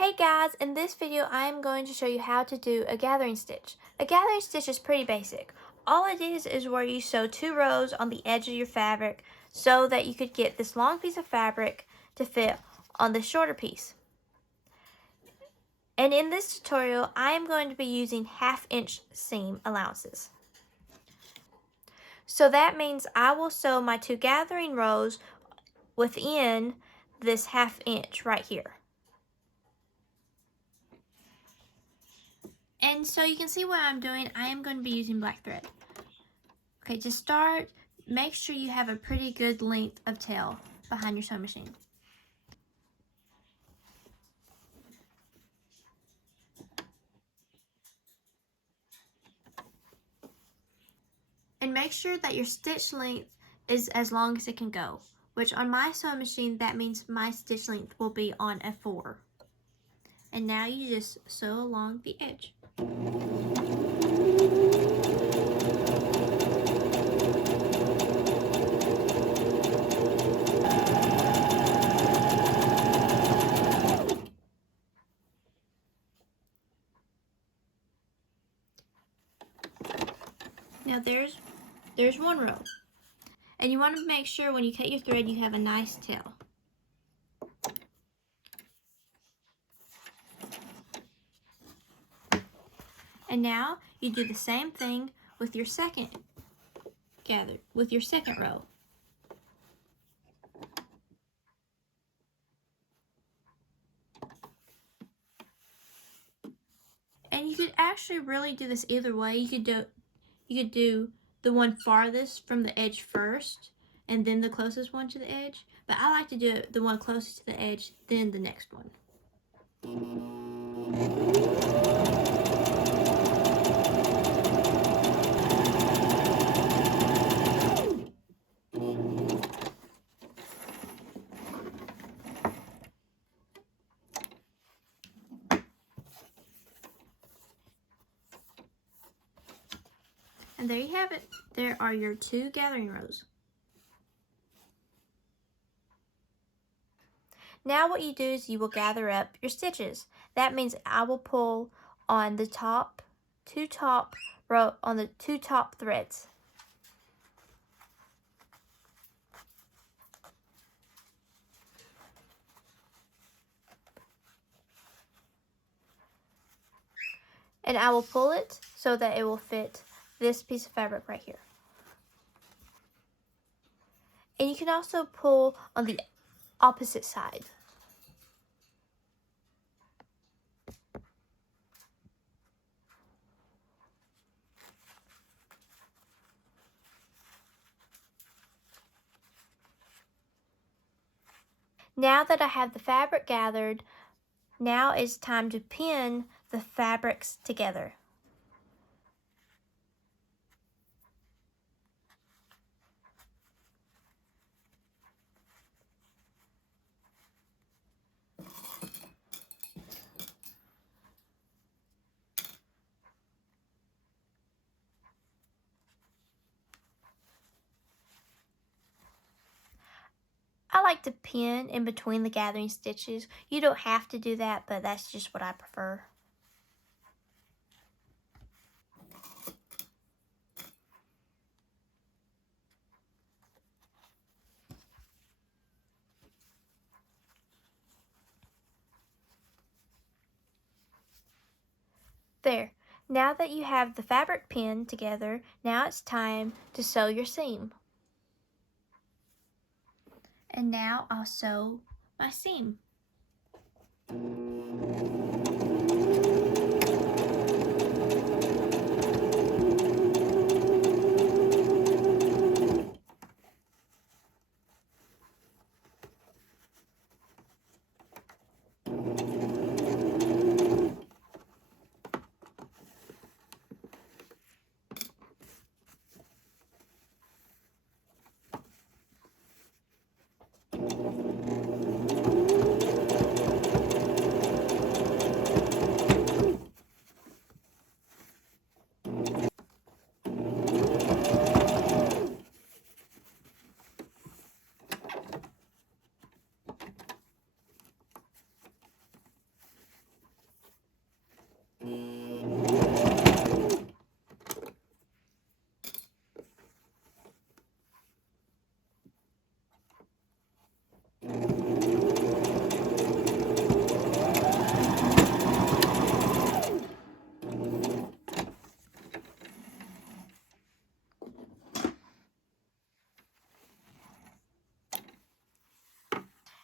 Hey guys, in this video I am going to show you how to do a gathering stitch. A gathering stitch is pretty basic. All it is where you sew 2 rows on the edge of your fabric so that you could get this long piece of fabric to fit on the shorter piece. And in this tutorial I am going to be using 1/2 inch seam allowances. So that means I will sew my 2 gathering rows within this 1/2 inch right here. And so you can see what I'm doing. I am going to be using black thread. Okay, to start, make sure you have a pretty good length of tail behind your sewing machine. And make sure that your stitch length is as long as it can go, which on my sewing machine, that means my stitch length will be on a 4. And now you just sew along the edge. Now there's one row. And you want to make sure when you cut your thread you have a nice tail. And now you do the same thing with your second row. And you could actually really do this either way. You could do the one farthest from the edge first and then the closest one to the edge. But I like to do it the one closest to the edge, then the next one. And there you have it. There are your 2 gathering rows. Now what you do is you will gather up your stitches. That means I will pull on the two top threads. And I will pull it so that it will fit this piece of fabric right here. And you can also pull on the opposite side. Now that I have the fabric gathered, now it's time to pin the fabrics together. I like to pin in between the gathering stitches. You don't have to do that, but that's just what I prefer. There. Now that you have the fabric pinned together, now it's time to sew your seam. And now I'll sew my seam.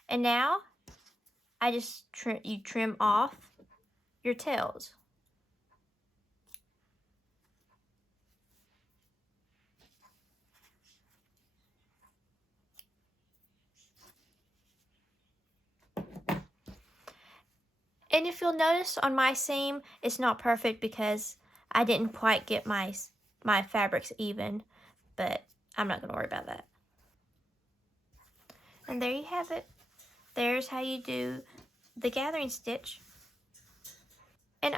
And now I just trim off your tails. And if you'll notice on my seam, it's not perfect because I didn't quite get my fabrics even, but I'm not going to worry about that. And there you have it. There's how you do the gathering stitch. And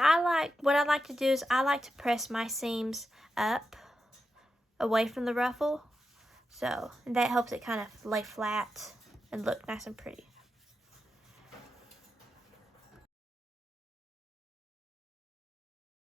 what I like to do is I like to press my seams up away from the ruffle. So that helps it kind of lay flat and look nice and pretty.